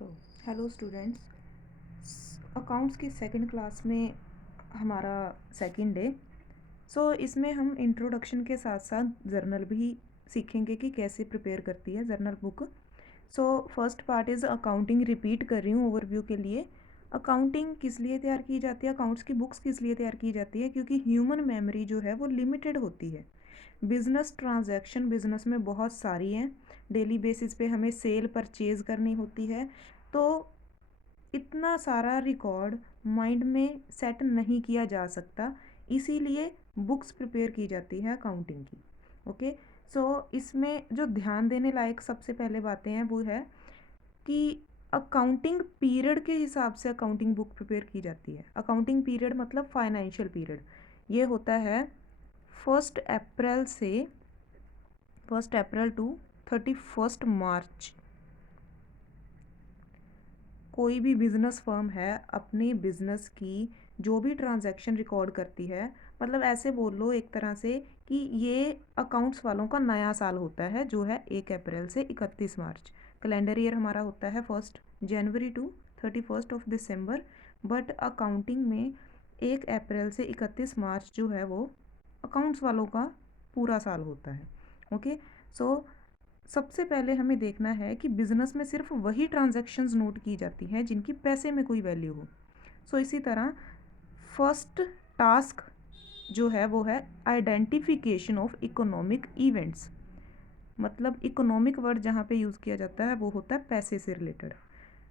So hello students, accounts की second class में हमारा सेकंड डे। इसमें हम इंट्रोडक्शन के साथ साथ जर्नल भी सीखेंगे कि कैसे प्रिपेयर करती है journal book. First part is accounting. Repeat कर रही हूँ ओवरव्यू के लिए। अकाउंटिंग किस लिए तैयार की जाती है, अकाउंट्स की बुक्स किस लिए तैयार की जाती है? क्योंकि ह्यूमन मेमोरी जो है वो लिमिटेड होती है। बिजनेस ट्रांजैक्शन बिजनेस में बहुत सारी हैं, डेली बेसिस पे हमें सेल परचेज करनी होती है। तो इतना सारा रिकॉर्ड माइंड में सेट नहीं किया जा सकता, इसीलिए बुक्स प्रिपेयर की जाती है अकाउंटिंग की। ओके। इसमें जो ध्यान देने लायक सबसे पहले बातें हैं वो है कि अकाउंटिंग पीरियड के हिसाब से अकाउंटिंग बुक प्रिपेयर की जाती है। अकाउंटिंग पीरियड मतलब फाइनेंशियल पीरियड। ये होता है 1 अप्रैल से 1 अप्रैल टू 31 मार्च। कोई भी बिजनेस फर्म है अपने बिजनेस की जो भी ट्रांजैक्शन रिकॉर्ड करती है, मतलब ऐसे बोल लो एक तरह से कि ये अकाउंट्स वालों का नया साल होता है जो है 1 अप्रैल से 31 मार्च। कैलेंडर ईयर हमारा होता है 1 जनवरी टू 31 दिसंबर। बट अकाउंटिंग में 1 अप्रैल से 31 मार्च जो है वो अकाउंट्स वालों का पूरा साल होता है। ओके। सो सबसे पहले हमें देखना है कि बिजनेस में सिर्फ वही ट्रांजैक्शंस नोट की जाती हैं जिनकी पैसे में कोई वैल्यू हो। इसी तरह फर्स्ट टास्क जो है वो है आइडेंटिफिकेशन ऑफ इकोनॉमिक इवेंट्स। मतलब इकोनॉमिक वर्ड जहाँ पे यूज़ किया जाता है वो होता है पैसे से रिलेटेड।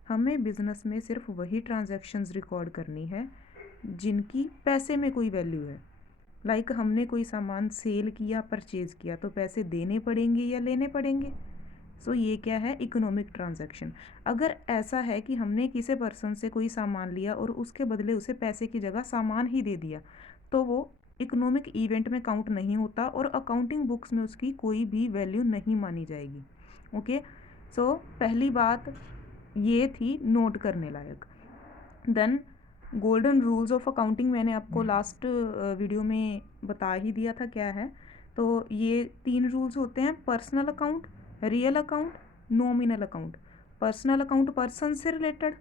हमें बिजनेस में सिर्फ वही ट्रांजैक्शंस रिकॉर्ड करनी है जिनकी पैसे में कोई वैल्यू है। लाइक हमने कोई सामान सेल किया, परचेज किया, तो पैसे देने पड़ेंगे या लेने पड़ेंगे। ये क्या है? Economic transaction. अगर ऐसा है कि हमने किसी पर्सन से कोई सामान लिया और उसके बदले उसे पैसे की जगह सामान ही दे दिया, तो वो इकोनॉमिक इवेंट में काउंट नहीं होता और अकाउंटिंग बुक्स में उसकी कोई भी वैल्यू नहीं मानी जाएगी। ओके। पहली बात ये थी नोट करने लायक। Then golden rules of accounting मैंने आपको लास्ट वीडियो में बता ही दिया था क्या है। तो ये 3 रूल्स होते हैं: personal account, real account, nominal account. Personal account person से रिलेटेड,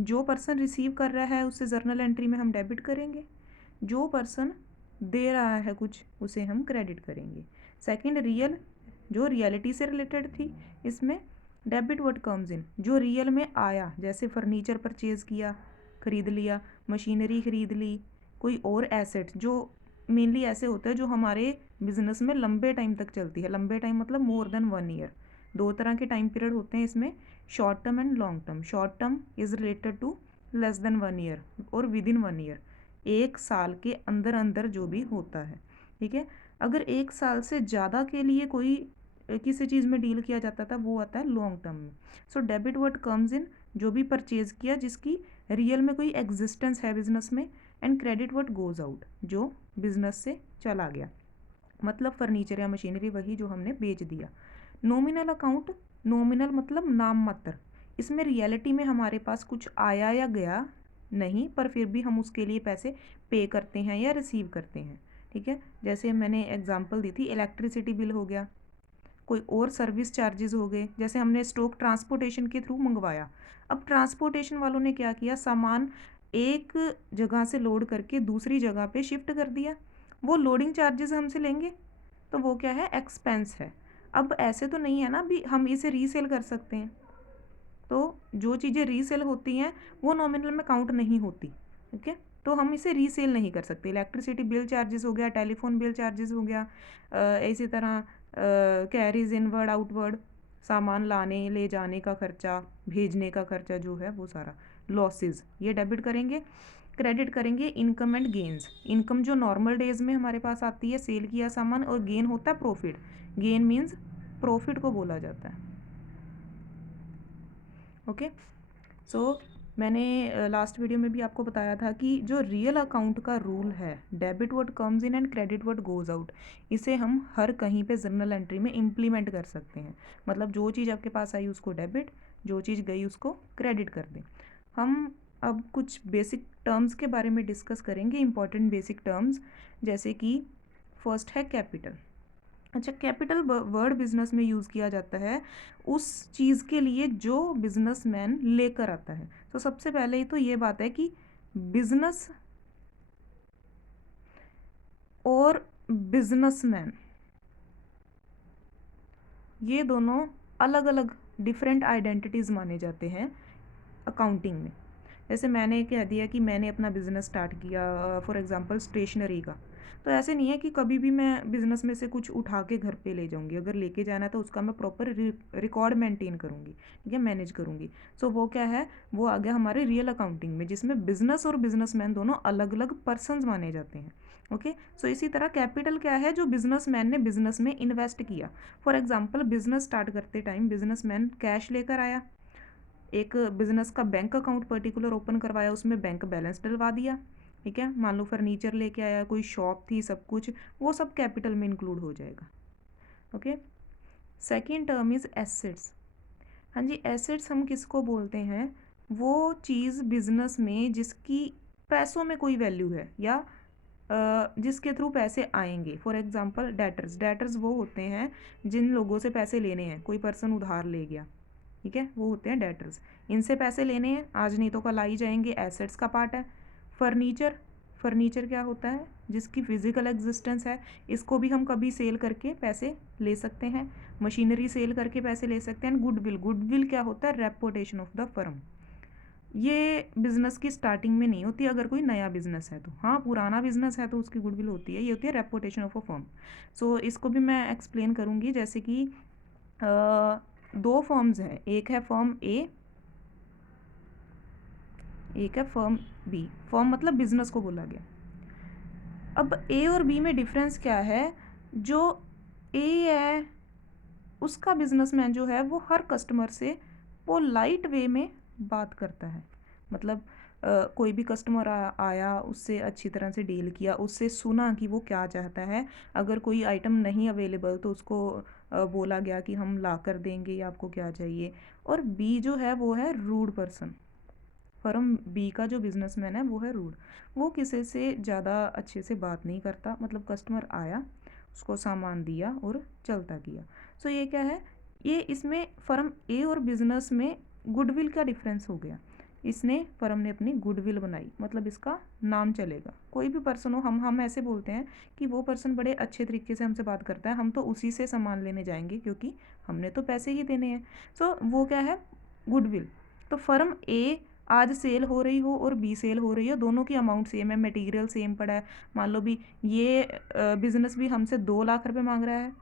जो पर्सन रिसीव कर रहा है उससे जर्नल एंट्री में हम डेबिट करेंगे, जो पर्सन दे रहा है कुछ उसे हम क्रेडिट करेंगे। सेकंड रियल, जो रियलिटी से रिलेटेड थी, इसमें डेबिट व्हाट कम्स इन, जो रियल में आया, जैसे फर्नीचर परचेज किया, खरीद लिया, मशीनरी खरीद ली, कोई और एसेट जो मेनली ऐसे होते हैं जो हमारे बिजनेस में लंबे टाइम तक चलती है। लंबे टाइम मतलब मोर देन 1 ईयर। दो तरह के टाइम पीरियड होते हैं इसमें, short term and long term. Short term is related to less than 1 year और विद इन 1 ईयर, 1 साल के अंदर अंदर जो भी होता है। ठीक है। अगर 1 साल से ज़्यादा के लिए कोई किसी चीज़ में डील किया जाता था वो आता है लॉन्ग टर्म में। डेबिट वर्ड कम्स इन, जो भी परचेज किया जिसकी रियल में कोई एग्जिस्टेंस है बिजनेस में। And credit word goes out, जो बिजनेस से चला गया, मतलब फर्नीचर या मशीनरी वही जो हमने बेच दिया। नॉमिनल अकाउंट, नॉमिनल मतलब नाम मात्र। इसमें रियलिटी में हमारे पास कुछ आया या गया नहीं, पर फिर भी हम उसके लिए पैसे पे करते हैं या रिसीव करते हैं। ठीक है। जैसे मैंने एग्जांपल दी थी, इलेक्ट्रिसिटी बिल हो गया, कोई और सर्विस चार्जेस हो गए, जैसे हमने स्टॉक ट्रांसपोर्टेशन के थ्रू मंगवाया। अब ट्रांसपोर्टेशन वालों ने क्या किया, सामान एक जगह से लोड करके दूसरी जगह पे शिफ्ट कर दिया, वो लोडिंग चार्जेस हमसे लेंगे, तो वो क्या है? एक्सपेंस है। अब ऐसे तो नहीं है ना भी हम इसे रीसेल कर सकते हैं, तो जो चीज़ें रीसेल होती हैं वो नॉमिनल में काउंट नहीं होती। ठीक है। तो हम इसे रीसेल नहीं कर सकते। इलेक्ट्रिसिटी बिल चार्जेस हो गया, टेलीफोन बिल चार्जेस हो गया, इसी तरह कैरीज इनवर्ड आउटवर्ड, सामान लाने ले जाने का खर्चा, भेजने का खर्चा जो है वो सारा, लॉसेस, ये डेबिट करेंगे। क्रेडिट करेंगे इनकम एंड गेन्स। इनकम जो नॉर्मल डेज में हमारे पास आती है, सेल किया सामान, और गेन होता है प्रॉफिट। गेन मीन्स प्रॉफिट को बोला जाता है। ओके। मैंने लास्ट वीडियो में भी आपको बताया था कि जो रियल अकाउंट का रूल है, debit what comes in and credit what goes out, इसे हम हर कहीं पे जर्नल एंट्री में इम्प्लीमेंट कर सकते हैं। मतलब जो चीज़ आपके पास आई उसको डेबिट, जो चीज़ गई उसको क्रेडिट कर दें। हम अब कुछ बेसिक टर्म्स के बारे में डिस्कस करेंगे, इंपॉर्टेंट बेसिक टर्म्स, जैसे कि फर्स्ट है कैपिटल। अच्छा, कैपिटल वर्ड बिजनेस में यूज़ किया जाता है उस चीज़ के लिए जो बिजनेसमैन लेकर आता है। तो सबसे पहले ही तो ये बात है कि बिजनेस और बिजनेसमैन ये दोनों अलग अलग डिफरेंट आइडेंटिटीज़ माने जाते हैं अकाउंटिंग में। जैसे मैंने कह दिया कि मैंने अपना बिज़नेस स्टार्ट किया फॉर एग्जांपल स्टेशनरी का, तो ऐसे नहीं है कि कभी भी मैं बिज़नेस में से कुछ उठा के घर पे ले जाऊंगी। अगर लेके जाना है तो उसका मैं प्रॉपर रिकॉर्ड मेंटेन करूंगी, ठीक है, मैनेज करूंगी। सो वो क्या है, वो आ गया हमारे रियल अकाउंटिंग में, जिसमें बिजनेस और बिजनेसमैन दोनों अलग अलग पर्सनस माने जाते हैं। ओके, सो इसी तरह कैपिटल क्या है, जो बिजनेसमैन ने बिजनेस में इन्वेस्ट किया। फॉर एग्जाम्पल बिजनेस स्टार्ट करते टाइम बिजनेसमैन कैश लेकर आया, एक बिजनेस का बैंक अकाउंट पर्टिकुलर ओपन करवाया, उसमें बैंक बैलेंस डलवा दिया, ठीक है। मान लो फर्नीचर लेके आया, कोई शॉप थी, सब कुछ, वो सब कैपिटल में इंक्लूड हो जाएगा। Okay, second term is assets. हाँ जी, एसेट्स हम किसको बोलते हैं, वो चीज़ बिजनेस में जिसकी पैसों में कोई वैल्यू है या जिसके थ्रू पैसे आएंगे। फॉर एग्जांपल डेटर्स, डेटर्स वो होते हैं जिन लोगों से पैसे लेने हैं, कोई पर्सन उधार ले गया, ठीक है, वो होते हैं डेटर्स। इनसे पैसे लेने हैं, आज नहीं तो कल आ ही जाएंगे, एसेट्स का पार्ट है। फर्नीचर, फर्नीचर क्या होता है, जिसकी फिजिकल एग्जिस्टेंस है, इसको भी हम कभी सेल करके पैसे ले सकते हैं। मशीनरी सेल करके पैसे ले सकते हैं। गुडविल, गुडविल क्या होता है, रेपुटेशन ऑफ द फर्म। ये बिजनेस की स्टार्टिंग में नहीं होती, अगर कोई नया बिजनेस है तो, हाँ पुराना बिजनेस है तो उसकी गुडविल होती है, ये होती है रेपुटेशन ऑफ अ फर्म। सो इसको भी मैं एक्सप्लेन करूँगी, जैसे कि दो फर्म्स हैं, एक है फर्म ए, एक है फर्म बी। फर्म मतलब बिजनेस को बोला गया। अब ए और बी में डिफरेंस क्या है, जो ए है उसका बिजनेसमैन जो है वो हर कस्टमर से पोलाइट वे में बात करता है। मतलब कोई भी कस्टमर आया, उससे अच्छी तरह से डील किया, उससे सुना कि वो क्या चाहता है। अगर कोई आइटम नहीं अवेलेबल तो उसको बोला गया कि हम ला कर देंगे या आपको क्या चाहिए। और बी जो है वो है रूड पर्सन। फर्म बी का जो बिजनेसमैन है वो है रूड। वो किसी से ज़्यादा अच्छे से बात नहीं करता, मतलब कस्टमर आया, उसको सामान दिया और चलता किया। सो ये क्या है, ये इसमें फर्म ए और बिजनेस में गुडविल का डिफरेंस हो गया। इसने फर्म ने अपनी गुडविल बनाई, मतलब इसका नाम चलेगा। कोई भी पर्सन हो, हम ऐसे बोलते हैं कि वो पर्सन बड़े अच्छे तरीके से हमसे बात करता है, हम तो उसी से सामान लेने जाएंगे क्योंकि हमने तो पैसे ही देने हैं। सो वो क्या है, गुडविल। तो फर्म ए आज सेल हो रही हो और बी सेल हो रही हो, दोनों की अमाउंट सेम है, मटेरियल सेम पड़ा है। मान लो भी ये बिजनेस भी हमसे 2 लाख रुपए मांग रहा है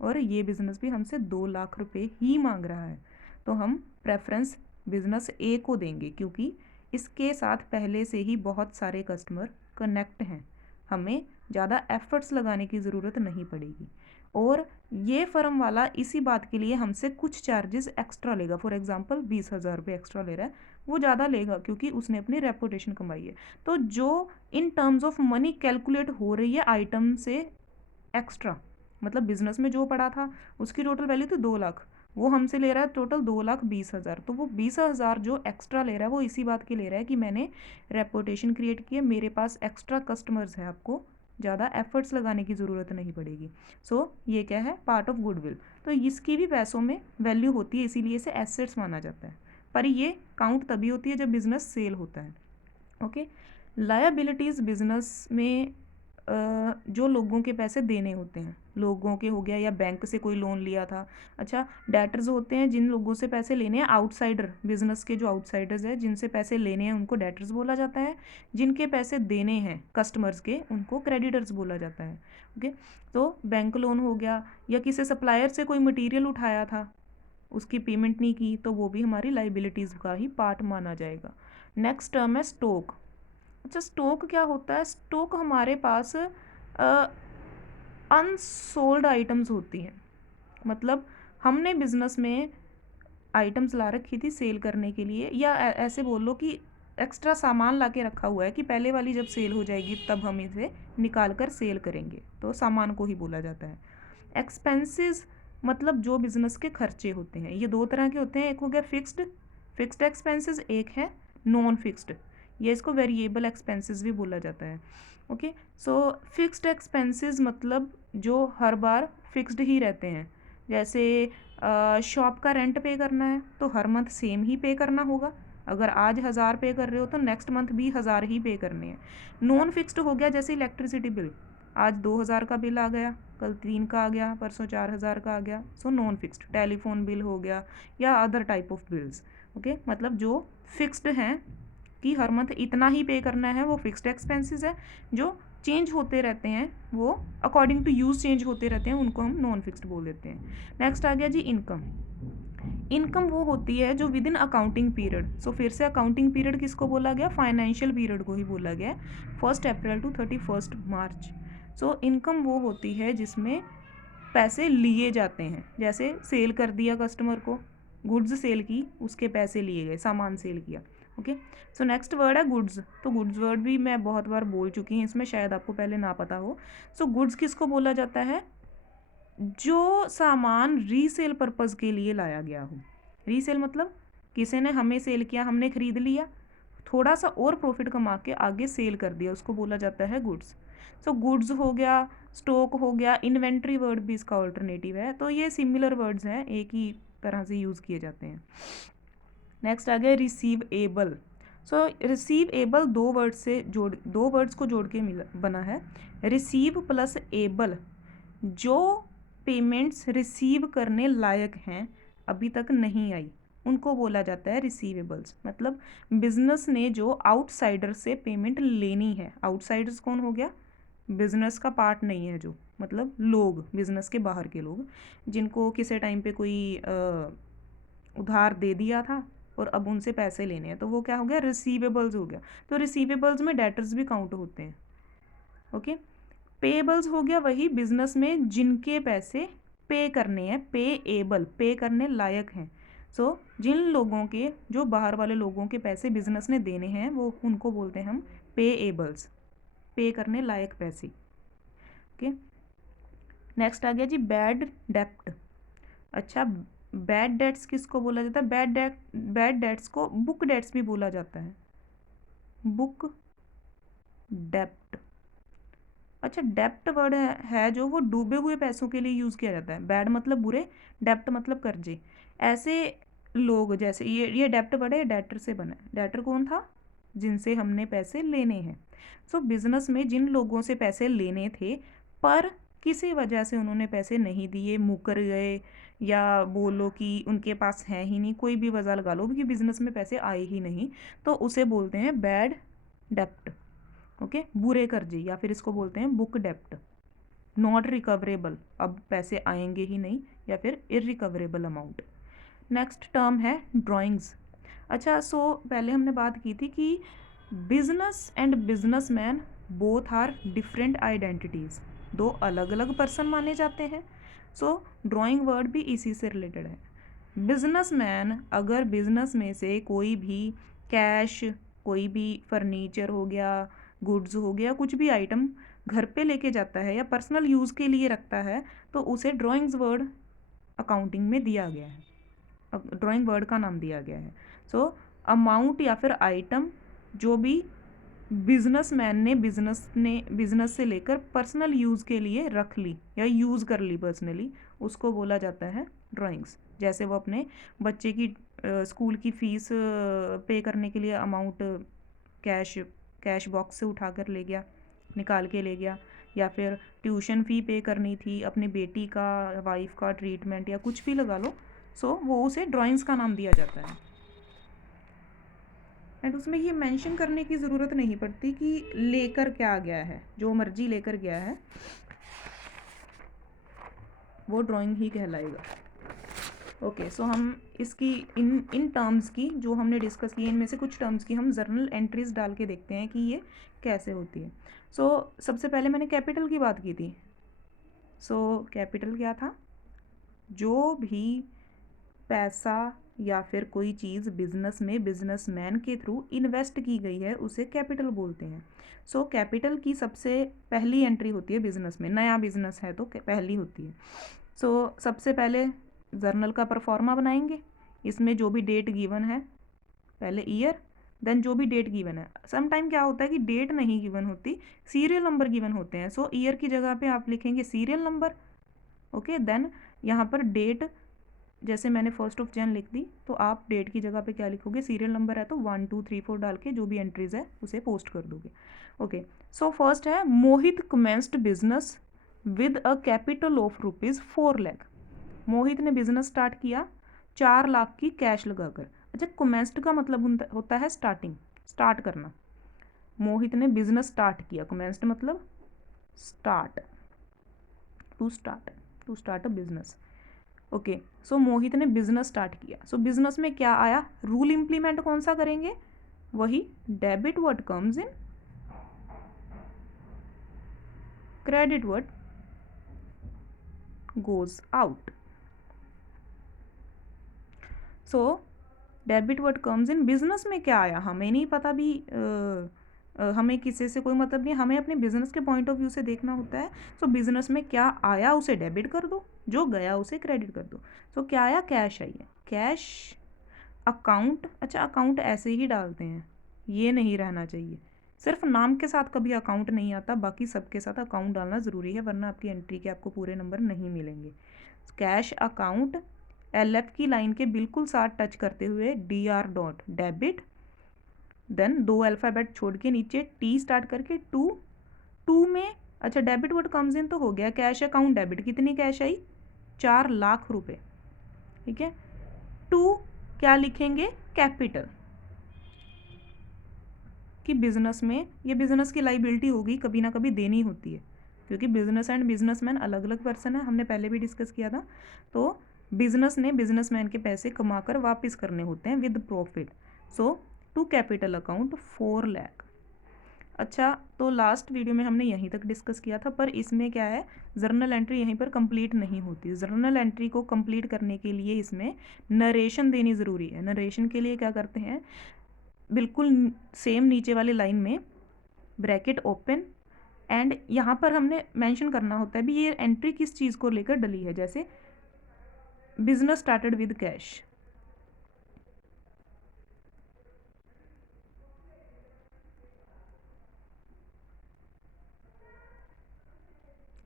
और ये बिजनेस भी हमसे 2 लाख रुपए ही मांग रहा है, तो हम प्रेफरेंस बिजनेस ए को देंगे क्योंकि इसके साथ पहले से ही बहुत सारे कस्टमर कनेक्ट हैं, हमें ज़्यादा एफर्ट्स लगाने की ज़रूरत नहीं पड़ेगी। और ये फर्म वाला इसी बात के लिए हमसे कुछ चार्जेस एक्स्ट्रा लेगा। फॉर एग्जांपल 20,000 रुपये एक्स्ट्रा ले रहा है, वो ज़्यादा लेगा क्योंकि उसने अपनी रेपुटेशन कमाई है। तो जो in terms of money calculate हो रही है आइटम से एक्स्ट्रा, मतलब बिजनेस में जो पड़ा था उसकी टोटल वैल्यू थी 2 लाख, वो हमसे ले रहा है टोटल 2,20,000। तो वो 20,000 जो एक्स्ट्रा ले रहा है वो इसी बात के ले रहा है कि मैंने रेपुटेशन क्रिएट की है, मेरे पास एक्स्ट्रा कस्टमर्स हैं, आपको ज़्यादा एफर्ट्स लगाने की ज़रूरत नहीं पड़ेगी। सो ये क्या है, पार्ट ऑफ गुडविल। तो इसकी भी पैसों में वैल्यू होती है, इसीलिए इसे एसेट्स माना जाता है। पर ये काउंट तभी होती है जब बिजनेस सेल होता है। ओके, लायबिलिटीज़ बिजनेस में जो लोगों के पैसे देने होते हैं, लोगों के हो गया या बैंक से कोई लोन लिया था। अच्छा, डेटर्स होते हैं जिन लोगों से पैसे लेने हैं, आउटसाइडर, बिजनेस के जो आउटसाइडर्स हैं जिनसे पैसे लेने हैं उनको डेटर्स बोला जाता है। जिनके पैसे देने हैं कस्टमर्स के उनको क्रेडिटर्स बोला जाता है। ओके, तो बैंक लोन हो गया, या किसी सप्लायर से कोई मटेरियल उठाया था, उसकी पेमेंट नहीं की, तो वो भी हमारी लाइबिलिटीज़ का ही पार्ट माना जाएगा। नेक्स्ट टर्म है स्टॉक। अच्छा, स्टॉक क्या होता है, स्टॉक हमारे पास अनसोल्ड आइटम्स होती हैं। मतलब हमने बिजनेस में आइटम्स ला रखी थी सेल करने के लिए, या ऐसे बोल लो कि एक्स्ट्रा सामान ला के रखा हुआ है कि पहले वाली जब सेल हो जाएगी तब हम इसे निकाल कर सेल करेंगे, तो सामान को ही बोला जाता है। एक्सपेंसेस मतलब जो बिजनेस के खर्चे होते हैं, ये दो तरह के होते हैं, एक हो गया फिक्स्ड, फिक्स्ड एक्सपेंसेस, एक है नॉन फिक्स्ड, ये इसको वेरिएबल एक्सपेंसेस भी बोला जाता है। ओके, सो फिक्स्ड एक्सपेंसेस मतलब जो हर बार फिक्स्ड ही रहते हैं। जैसे शॉप का रेंट पे करना है तो हर मंथ सेम ही पे करना होगा। अगर आज 1000 पे कर रहे हो तो नेक्स्ट मंथ भी 1000 ही पे करने हैं। नॉन फिक्स्ड हो गया जैसे इलेक्ट्रिसिटी बिल, आज 2000 का बिल आ गया, कल 3 का आ गया, परसों 4000 का आ गया, so non fixed. Telephone bill हो गया या other type of bills. Okay, मतलब जो फिक्स्ड हैं कि हर मंथ इतना ही पे करना है, वो फिक्स्ड एक्सपेंसेस है। जो चेंज होते रहते हैं, वो अकॉर्डिंग टू यूज़ चेंज होते रहते हैं, उनको हम नॉन फिक्स्ड बोल देते हैं। नेक्स्ट आ गया जी इनकम। इनकम वो होती है जो विद इन अकाउंटिंग पीरियड, सो फिर से अकाउंटिंग पीरियड किसको बोला गया, फाइनेंशियल पीरियड को ही बोला गया, 1 अप्रैल टू 31 मार्च। सो इनकम वो होती है जिसमें पैसे लिए जाते हैं। जैसे सेल कर दिया कस्टमर को, गुड्स सेल की, उसके पैसे लिए गए, सामान सेल किया। ओके, सो नेक्स्ट वर्ड है गुड्स। तो गुड्स वर्ड भी मैं बहुत बार बोल चुकी हूँ इसमें, शायद आपको पहले ना पता हो। सो गुड्स किसको बोला जाता है, जो सामान रीसेल पर्पज़ के लिए लाया गया हो। रीसेल मतलब किसी ने हमें सेल किया, हमने ख़रीद लिया, थोड़ा सा और प्रॉफिट कमा के आगे सेल कर दिया, उसको बोला जाता है गुड्स। सो गुड्स हो गया, स्टॉक हो गया, इन्वेंट्री वर्ड भी इसका ऑल्टरनेटिव है। तो ये सिमिलर वर्ड्स हैं, एक ही तरह से यूज़ किए जाते हैं। नेक्स्ट आ गया रिसीवेबल। सो रिसीवेबल दो वर्ड्स को जोड़ के बना है। रिसीव प्लस एबल, जो पेमेंट्स रिसीव करने लायक हैं अभी तक नहीं आई, उनको बोला जाता है रिसीवेबल्स। मतलब बिजनेस ने जो आउटसाइडर से पेमेंट लेनी है, आउटसाइडर्स कौन हो गया, बिजनेस का पार्ट नहीं है जो, मतलब लोग, बिजनेस के बाहर के लोग, जिनको किसी टाइम पे कोई उधार दे दिया था और अब उनसे पैसे लेने हैं, तो वो क्या हो गया, रिसीवेबल्स हो गया। तो रिसीवेबल्स में डेटर्स भी काउंट होते हैं। ओके, पेएबल्स हो गया वही बिजनेस में जिनके पैसे पे करने हैं, पेएबल, पे करने लायक हैं। सो जिन लोगों के, जो बाहर वाले लोगों के पैसे बिजनेस ने देने हैं, वो उनको बोलते हैं हम पेएबल्स, पे करने लायक पैसे। ओके, नेक्स्ट आ गया जी बैड डेप्ट। अच्छा, बैड डेट्स किसको बोला जाता है, बैड डेट्स को बुक डेट्स भी बोला जाता है, बुक डेप्ट। अच्छा, डेप्ट वर्ड है जो वो डूबे हुए पैसों के लिए यूज़ किया जाता है। बैड मतलब बुरे, डेप्ट मतलब कर्जे। ऐसे लोग, जैसे ये डेप्ट वर्ड है, डेटर से बना है। डेटर कौन था, जिनसे हमने पैसे लेने हैं। सो बिजनेस में जिन लोगों से पैसे लेने थे पर किसी वजह से उन्होंने पैसे नहीं दिए, मुकर गए, या बोलो कि उनके पास है ही नहीं, कोई भी वजह लगा लो कि बिजनेस में पैसे आए ही नहीं, तो उसे बोलते हैं बैड डेप्ट। ओके, बुरे कर्जे, या फिर इसको बोलते हैं बुक डेप्ट। नॉट रिकवरेबल, अब पैसे आएंगे ही नहीं, या फिर इरिकवरेबल अमाउंट। नेक्स्ट टर्म है ड्राइंग्स। अच्छा, सो पहले हमने बात की थी कि business and businessman both are different identities, दो अलग अलग पर्सन माने जाते हैं। सो ड्राइंग वर्ड भी इसी से रिलेटेड है। बिजनेसमैन अगर बिजनेस में से कोई भी कैश, कोई भी फर्नीचर हो गया, गुड्स हो गया, कुछ भी आइटम घर पे लेके जाता है या पर्सनल यूज़ के लिए रखता है, तो उसे ड्राइंग्स वर्ड अकाउंटिंग में दिया गया है, ड्राइंग वर्ड का नाम दिया गया है। सो अमाउंट या फिर आइटम जो भी बिजनेसमैन ने बिजनेस से लेकर पर्सनल यूज़ के लिए रख ली या यूज़ कर ली पर्सनली, उसको बोला जाता है ड्राइंग्स। जैसे वो अपने बच्चे की स्कूल की फ़ीस पे करने के लिए अमाउंट कैश बॉक्स से उठा कर ले गया, निकाल के ले गया, या फिर ट्यूशन फ़ी पे करनी थी अपनी बेटी का, वाइफ का ट्रीटमेंट, या कुछ भी लगा लो, सो वो उसे ड्राइंग्स का नाम दिया जाता है। एंड उसमें ये मेंशन करने की ज़रूरत नहीं पड़ती कि लेकर क्या गया है, जो मर्जी लेकर गया है वो ड्राइंग ही कहलाएगा। ओके, सो हम इसकी इन टर्म्स की जो हमने डिस्कस की, इनमें से कुछ टर्म्स की हम जर्नल एंट्रीज डाल के देखते हैं कि ये कैसे होती है। सो सबसे पहले मैंने कैपिटल की बात की थी। सो कैपिटल क्या था, जो भी पैसा या फिर कोई चीज़ बिजनेस में बिजनेसमैन के थ्रू इन्वेस्ट की गई है, उसे कैपिटल बोलते हैं। सो कैपिटल की सबसे पहली एंट्री होती है बिजनेस में, नया बिजनेस है तो पहली होती है। सो सबसे पहले जर्नल का परफॉर्मा बनाएंगे, इसमें जो भी डेट गिवन है, पहले ईयर, देन जो भी डेट गिवन है, सम टाइम क्या होता है कि डेट नहीं गिवन होती, सीरियल नंबर गिवन होते हैं, सो ईयर की जगह पे आप लिखेंगे सीरियल नंबर। ओके, देन यहाँ पर डेट, जैसे मैंने 1 जन लिख दी, तो आप डेट की जगह पे क्या लिखोगे, सीरियल नंबर है तो 1 2 3 4 डाल के जो भी एंट्रीज है उसे पोस्ट कर दोगे। ओके, सो फर्स्ट है Mohit commenced business with a capital of ₹4 lakh. Mohit ने बिजनेस स्टार्ट किया 4 लाख की कैश लगाकर। अच्छा, कमेंस्ड का मतलब होता है स्टार्टिंग, स्टार्ट करना। मोहित ने बिजनेस स्टार्ट किया, कमेंस्ड मतलब start, to start a business. Okay, so Mohit ने बिजनेस स्टार्ट किया, सो बिजनेस में क्या आया, रूल इंप्लीमेंट कौन सा करेंगे, वही debit what comes in, credit what goes out. So debit what comes in, business में क्या आया हमें नहीं पता भी, हमें किसी से कोई मतलब नहीं, हमें अपने बिजनेस के पॉइंट ऑफ व्यू से देखना होता है। सो बिजनेस में क्या आया उसे डेबिट कर दो, जो गया उसे क्रेडिट कर दो। सो क्या आया, कैश आई है, कैश अकाउंट। अच्छा, अकाउंट ऐसे ही डालते हैं, ये नहीं रहना चाहिए, सिर्फ नाम के साथ कभी अकाउंट नहीं आता, बाकी सबके साथ अकाउंट डालना ज़रूरी है, वरना आपकी एंट्री के आपको पूरे नंबर नहीं मिलेंगे। कैश अकाउंट, LF की लाइन के बिल्कुल साथ टच करते हुए DR dot debit, then 2 alphabet छोड़ के नीचे T स्टार्ट करके टू में, अच्छा डेबिट वर्ड कम्स इन तो हो गया, कैश अकाउंट डेबिट, कितनी कैश आई, 4 लाख रुपए। ठीक है, टू क्या लिखेंगे, कैपिटल, कि बिजनेस में, ये बिजनेस की लाइबिलिटी होगी, कभी ना कभी देनी होती है, क्योंकि बिजनेस एंड बिजनेसमैन अलग अलग पर्सन है, हमने पहले भी डिस्कस किया था। तो बिजनेस ने बिजनेसमैन के पैसे कमाकर वापस करने होते हैं with profit. So to capital account 4 lakh. अच्छा, तो लास्ट वीडियो में हमने यहीं तक डिस्कस किया था, पर इसमें क्या है, जर्नल एंट्री यहीं पर कंप्लीट नहीं होती। जर्नल एंट्री को कंप्लीट करने के लिए इसमें नरेशन देनी ज़रूरी है। नरेशन के लिए क्या करते हैं, बिल्कुल सेम नीचे वाली लाइन में ब्रैकेट ओपन, एंड यहाँ पर हमने मेंशन करना होता है भी ये एंट्री किस चीज़ को लेकर डली है, जैसे business started with cash,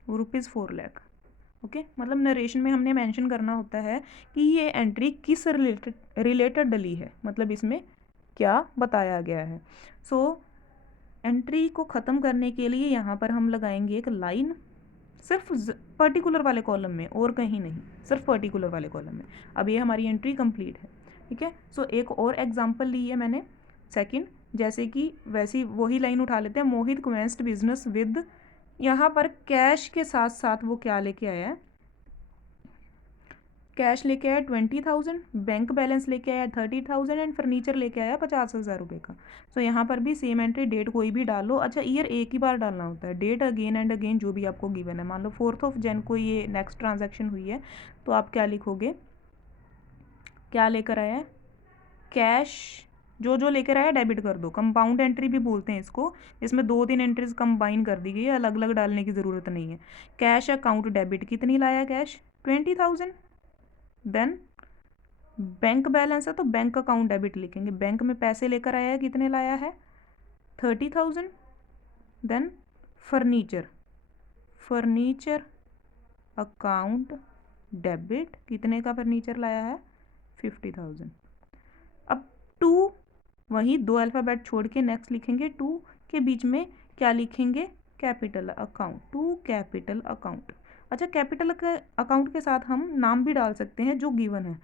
₹4 lakh. Okay, मतलब नरेशन में हमने मेंशन करना होता है कि ये एंट्री किस रिलेटेड डली है, मतलब इसमें क्या बताया गया है। सो एंट्री को ख़त्म करने के लिए यहाँ पर हम लगाएंगे एक लाइन, सिर्फ पर्टिकुलर वाले कॉलम में और कहीं नहीं, सिर्फ पर्टिकुलर वाले कॉलम में। अब ये हमारी एंट्री कंप्लीट है। ठीक है, सो एक और एग्जांपल ली है मैंने सेकंड, जैसे कि वैसी वही लाइन उठा लेते हैं, मोहित कमेंस्ड बिजनेस विद, यहाँ पर कैश के साथ साथ वो क्या लेके आया है, कैश लेके आया 20,000, बैंक बैलेंस लेके आया 30,000 एंड फर्नीचर लेके आया 50,000 रुपये का। सो यहाँ पर भी सेम एंट्री, डेट कोई भी डालो। अच्छा, ईयर एक ही बार डालना होता है, डेट अगेन एंड अगेन जो भी आपको गिवन है। मान लो 4 जन को ये नेक्स्ट ट्रांजैक्शन हुई है, तो आप क्या लिखोगे, क्या लेकर आया है, कैश, जो जो लेकर आया डेबिट कर दो। कंपाउंड एंट्री भी बोलते हैं इसको, इसमें 2-3 एंट्रीज कंबाइन कर दी गई है, अलग अलग डालने की ज़रूरत नहीं है। कैश अकाउंट डेबिट, कितनी लाया कैश, 20,000। देन बैंक बैलेंस है तो बैंक अकाउंट डेबिट लिखेंगे, बैंक में पैसे लेकर आया है, कितने लाया है, 30,000। Then furniture, furniture account debit, कितने का फर्नीचर लाया है, 50,000। अब टू, वही 2 अल्फ़ाबेट छोड़ के नेक्स्ट लिखेंगे, टू के बीच में क्या लिखेंगे, capital account, to capital account. अच्छा, कैपिटल अकाउंट के साथ हम नाम भी डाल सकते हैं जो गिवन है,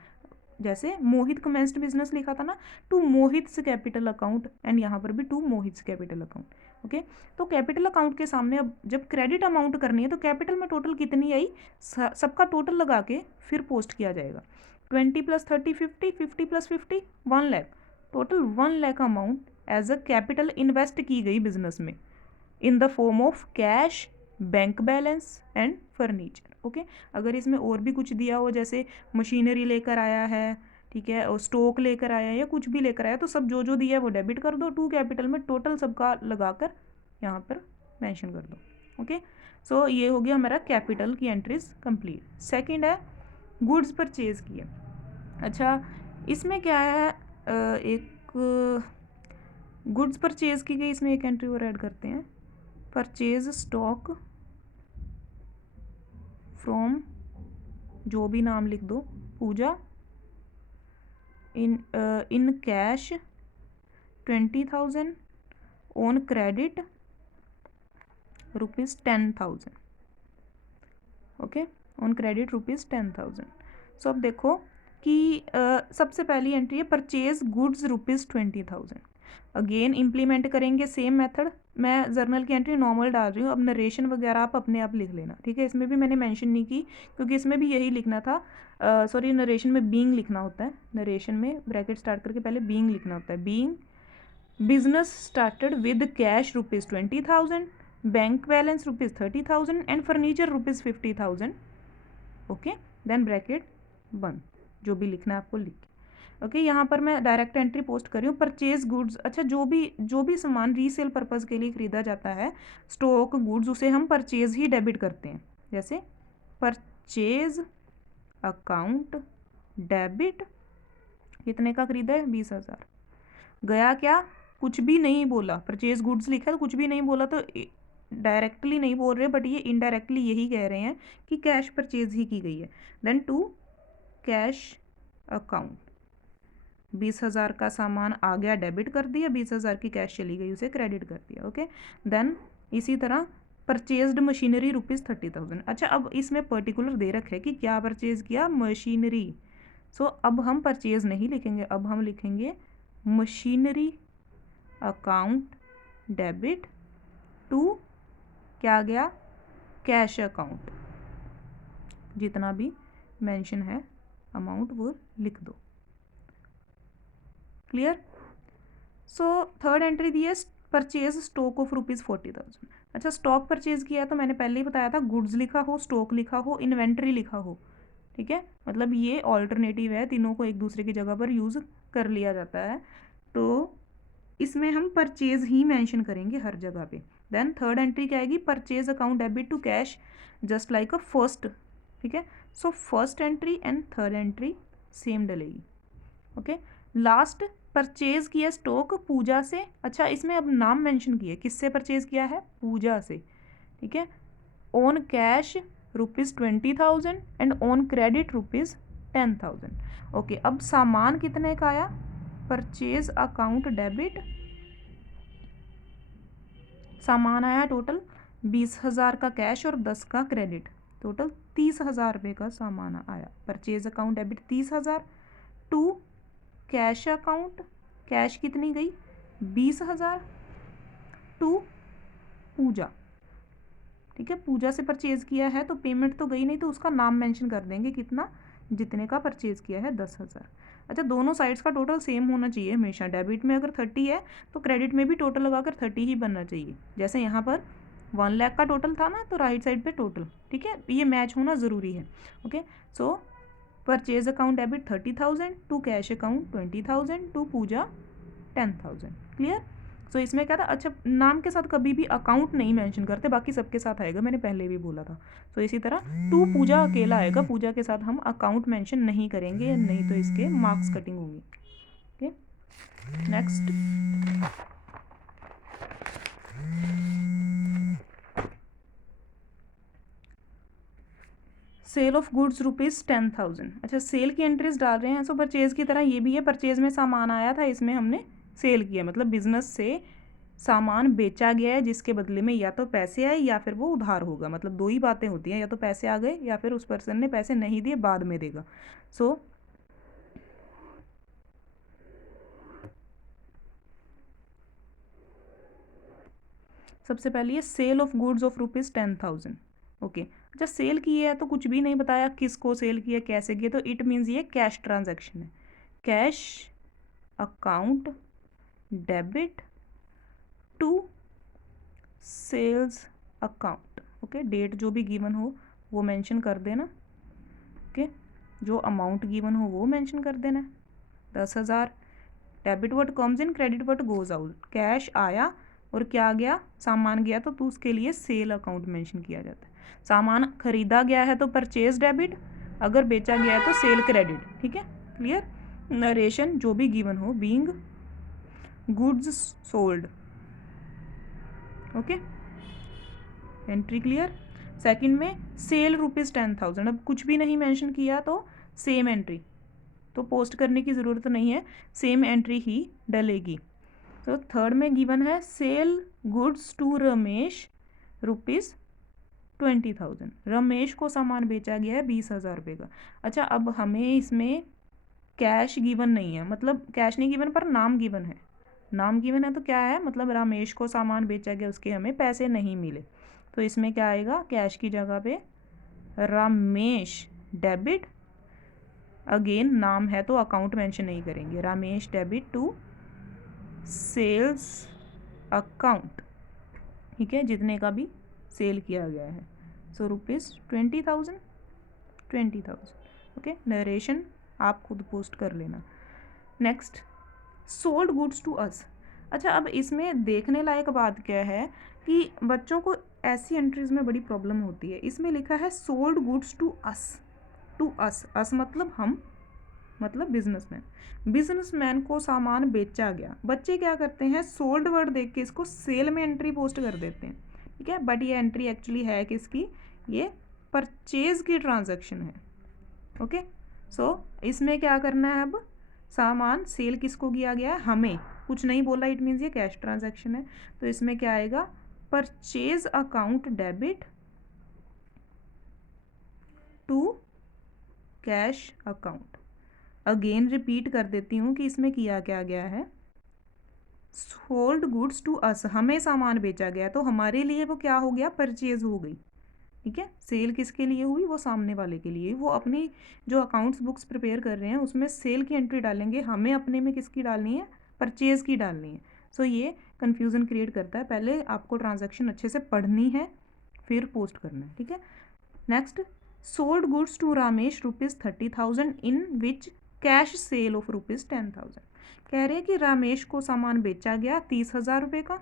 जैसे मोहित कमेंस्ड बिजनेस लिखा था ना, to Mohit's capital account, and यहाँ पर भी to Mohit's capital account. Okay, तो कैपिटल अकाउंट के सामने अब जब क्रेडिट अमाउंट करनी है तो कैपिटल में टोटल कितनी आई, सबका टोटल लगा के फिर पोस्ट किया जाएगा। 20 + 30 50, 50 + 50 1 lakh, total 1 lakh amount as a capital invest की गई बिजनेस में in the form of cash, bank balance and furniture. Okay, अगर इसमें और भी कुछ दिया हो, जैसे मशीनरी लेकर आया है, ठीक है, और स्टॉक लेकर आया है या कुछ भी लेकर आया, तो सब जो जो दिया है वो डेबिट कर दो, टू कैपिटल में टोटल सबका लगाकर यहाँ पर मेंशन कर दो। ओके, सो ये हो गया हमारा कैपिटल की एंट्रीज कंप्लीट। सेकंड है गुड्स परचेज की है। अच्छा, इसमें क्या है, एक गुड्स परचेज की गई, इसमें एक एंट्री और ऐड करते हैं, परचेज स्टॉक फ्रॉम, जो भी नाम लिख दो, Pooja, in cash 20,000, on credit ₹10,000, okay, on credit ₹10,000। So अब देखो कि सबसे पहली एंट्री है परचेज गुड्स ₹20,000। अगेन इम्प्लीमेंट करेंगे सेम मेथड। मैं जर्नल की एंट्री नॉर्मल डाल रही हूँ, अब नरेशन वगैरह आप अपने आप लिख लेना, ठीक है। इसमें भी मैंने मेंशन नहीं की क्योंकि इसमें भी यही लिखना था, सॉरी नरेशन में बीइंग लिखना होता है, नरेशन में ब्रैकेट स्टार्ट करके पहले बीइंग लिखना होता है। Being business started with cash ₹20,000, bank balance ₹30,000 and furniture ₹50,000, okay, then bracket बंद, जो भी लिखना है आपको लिख के, ओके। यहाँ पर मैं डायरेक्ट एंट्री पोस्ट कर रही हूँ, परचेज गुड्स। अच्छा, जो भी सामान रीसेल पर्पज़ के लिए ख़रीदा जाता है, स्टॉक गुड्स, उसे हम परचेज ही डेबिट करते हैं। जैसे परचेज अकाउंट डेबिट, कितने का ख़रीदा है? 20,000। गया क्या? कुछ भी नहीं बोला, परचेज गुड्स लिखा है तो कुछ भी नहीं बोला, तो डायरेक्टली नहीं बोल रहे, बट ये इनडायरेक्टली यही कह रहे हैं कि कैश परचेज ही की गई है। देन टू कैश अकाउंट, 20,000 का सामान आ गया, डेबिट कर दिया, 20,000 की कैश चली गई, उसे क्रेडिट कर दिया, ओके। देन इसी तरह परचेज्ड मशीनरी ₹30,000। अच्छा, अब इसमें पर्टिकुलर दे रखे है कि क्या परचेज किया, मशीनरी। सो अब हम परचेज नहीं लिखेंगे, अब हम लिखेंगे मशीनरी अकाउंट डेबिट टू, क्या गया, कैश अकाउंट। जितना भी मेंशन है अमाउंट वो लिख दो, क्लियर। सो थर्ड एंट्री दी है परचेज स्टॉक ऑफ ₹40,000। अच्छा, स्टॉक परचेज किया है तो मैंने पहले ही बताया था, गुड्स लिखा हो, स्टॉक लिखा हो, इन्वेंट्री लिखा हो, ठीक है। मतलब ये ऑल्टरनेटिव है, तीनों को एक दूसरे की जगह पर यूज़ कर लिया जाता है, तो इसमें हम परचेज ही मेंशन करेंगे हर जगह पे। देन थर्ड एंट्री क्या आएगी, purchase account debit to cash, just like a first, ठीक है। So first entry and third entry same डलेगी, ओके। लास्ट परचेज किया स्टॉक पूजा से। अच्छा, इसमें अब नाम मेंशन किया, किससे परचेज किया है, पूजा से, ठीक है। On cash ₹20,000 and on credit ₹10,000, okay. अब सामान कितने का आया, परचेज अकाउंट डेबिट, सामान आया टोटल 20,000 का कैश और 10 का क्रेडिट, टोटल 30,000 रुपये का सामान आया। Purchase account debit 30,000 to cash account, cash कितनी गई 20,000 टू पूजा, ठीक है। पूजा से परचेज किया है तो पेमेंट तो गई नहीं, तो उसका नाम मेंशन कर देंगे कितना, जितने का परचेज किया है 10,000। अच्छा, दोनों साइड्स का टोटल सेम होना चाहिए हमेशा। डेबिट में अगर 30 है तो क्रेडिट में भी टोटल लगाकर 30 ही बनना चाहिए। जैसे यहाँ पर 1 लाख का टोटल था ना, तो राइट साइड पे टोटल, ठीक है, ये मैच होना ज़रूरी है, okay. So purchase account debit 30,000 to cash account 20,000 to Pooja 10,000, clear. So इसमें क्या था, अच्छा नाम के साथ कभी भी अकाउंट नहीं मेंशन करते, बाकी सबके साथ आएगा, मैंने पहले भी बोला था। सो इसी तरह टू पूजा अकेला आएगा, पूजा के साथ हम अकाउंट मेंशन नहीं करेंगे, नहीं तो इसके मार्क्स कटिंग होगी, okay. Next, sale of goods ₹10,000। अच्छा, सेल की एंट्रीज डाल रहे हैं। सो परचेज की तरह ये भी है, परचेज में सामान आया था, इसमें हमने सेल किया, मतलब बिजनेस से सामान बेचा गया है, जिसके बदले में या तो पैसे आए या फिर वो उधार होगा। मतलब दो ही बातें होती हैं, या तो पैसे आ गए या फिर उस पर्सन ने पैसे नहीं दिए, बाद में देगा। सो सबसे पहले ये sale of goods of ₹10,000, okay. अच्छा, सेल की है तो कुछ भी नहीं बताया किसको सेल किया, कैसे किया, तो इट मीन्स ये कैश ट्रांजैक्शन है। Cash account debit to sales account, okay. Date जो भी गिवन हो वो मेंशन कर देना, ओके। जो अमाउंट गिवन हो वो मेंशन कर देना, 10,000। Debit word comes in, credit word goes out. Cash आया और क्या गया, सामान गया, तो उसके लिए सेल अकाउंट मेंशन किया जाता है। सामान खरीदा गया है तो परचेज डेबिट, अगर बेचा गया है तो सेल क्रेडिट, ठीक है, क्लियर। नरेशन जो भी गिवन हो, being goods sold. Okay, entry clear. Second में सेल ₹10,000, अब कुछ भी नहीं मेंशन किया तो सेम एंट्री, तो पोस्ट करने की ज़रूरत नहीं है, सेम एंट्री ही डलेगी। तो थर्ड में गिवन है sale goods to Ramesh ₹20,000, Ramesh को सामान बेचा गया है 20,000 रुपये का। अच्छा, अब हमें इसमें कैश गिवन नहीं है, मतलब कैश नहीं गिवन पर नाम गिवन है। नाम गिवन है तो क्या है, मतलब रमेश को सामान बेचा गया, उसके हमें पैसे नहीं मिले, तो इसमें क्या आएगा, कैश की जगह पे रमेश डेबिट, अगेन नाम है तो अकाउंट मेंशन नहीं करेंगे, Ramesh debit to sales account, ठीक है, जितने का भी सेल किया गया है। सो ₹20,000, ओके, नरेशन आप खुद पोस्ट कर लेना। Next, sold goods to us. अच्छा, अब इसमें देखने लायक बात क्या है कि बच्चों को ऐसी एंट्रीज में बड़ी प्रॉब्लम होती है। इसमें लिखा है सोल्ड गुड्स टू अस, अस मतलब हम, मतलब बिजनेसमैन, बिजनेसमैन को सामान बेचा गया। बच्चे क्या करते हैं, सोल्ड वर्ड देख के इसको सेल में एंट्री पोस्ट कर देते हैं, ठीक है, बट ये एंट्री एक्चुअली है किसकी, ये परचेज की ट्रांजैक्शन है। ओके, सो इसमें क्या करना है, अब सामान सेल किसको किया गया है, हमें, कुछ नहीं बोला, इट मीन्स ये कैश ट्रांजैक्शन है, तो इसमें क्या आएगा, purchase account debit to cash account. Again repeat कर देती हूँ कि इसमें किया क्या गया है, सोल्ड गुड्स टू अस, हमें सामान बेचा गया, तो हमारे लिए वो क्या हो गया, परचेज हो गई, ठीक है। सेल किसके लिए हुई, वो सामने वाले के लिए, वो अपनी जो अकाउंट्स बुक्स प्रिपेयर कर रहे हैं उसमें सेल की एंट्री डालेंगे, हमें अपने में किसकी डालनी है, परचेज की डालनी है। सो ये कन्फ्यूज़न क्रिएट करता है, पहले आपको ट्रांजैक्शन अच्छे से पढ़नी है फिर पोस्ट करना है, ठीक है। Next, sold goods to Ramesh ₹30,000 in which cash sale of ₹10,000। कह रहे हैं कि रामेश को सामान बेचा गया 30,000 रुपये का,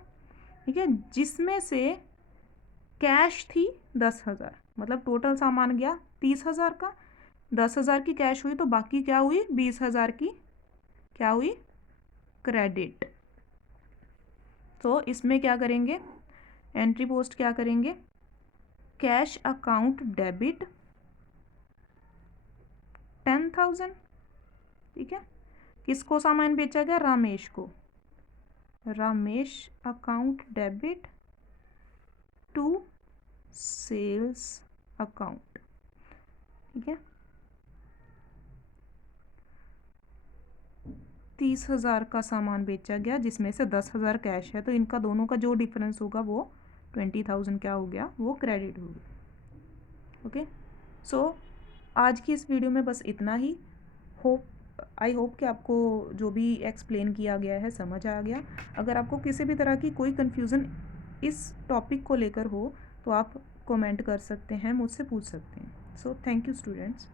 ठीक है, जिसमें से कैश थी 10,000, मतलब टोटल सामान गया 30,000 का, 10,000 की कैश हुई, तो बाकी क्या हुई, 20,000 की क्या हुई, क्रेडिट। तो इसमें क्या करेंगे, एंट्री पोस्ट क्या करेंगे, कैश अकाउंट डेबिट 10,000, ठीक है, किसको सामान बेचा गया, रामेश को, Ramesh account debit to sales account, ठीक है। 30,000 का सामान बेचा गया जिसमें से 10,000 कैश है, तो इनका दोनों का जो डिफरेंस होगा वो 20,000 क्या हो गया, वो क्रेडिट हो गया। ओके, सो आज की इस वीडियो में बस इतना ही। आई होप कि आपको जो भी एक्सप्लेन किया गया है समझ आ गया। अगर आपको किसी भी तरह की कोई कन्फ्यूज़न इस टॉपिक को लेकर हो तो आप कमेंट कर सकते हैं, मुझसे पूछ सकते हैं। So thank you students.